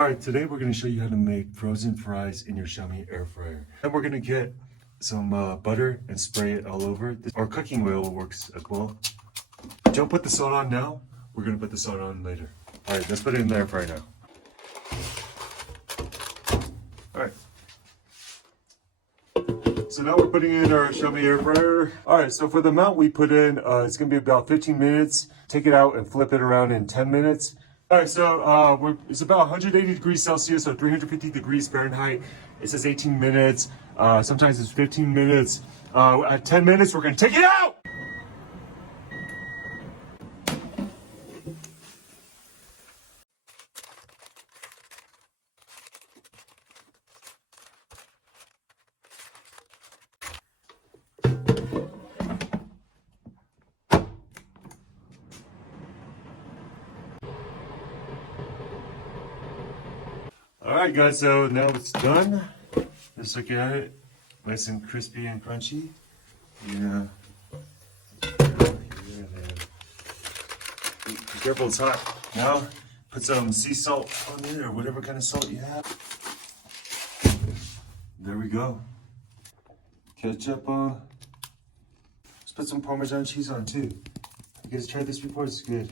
Alright, today we're going to show you how to make frozen fries in your Xiaomi Air Fryer. Then we're going to get some butter and spray it all over. Or cooking oil works as well. Don't put the salt on now. We're going to put the salt on later. Alright, let's put it in the air fryer now. Alright. So now we're putting in our Xiaomi Air Fryer. Alright, so for the amount we put in, it's going to be about 15 minutes. Take it out and flip it around in 10 minutes. Alright, so it's about 180 degrees Celsius, so 350 degrees Fahrenheit. It says 18 minutes. Sometimes it's 15 minutes. At 10 minutes, we're going to take it out! Alright guys, so now it's done. Just look at it. Nice and crispy and crunchy. Yeah. Be careful, it's hot. Now, put some sea salt on it or whatever kind of salt you have. There we go. Ketchup on. Let's put some Parmesan cheese on too. You guys tried this before? It's good.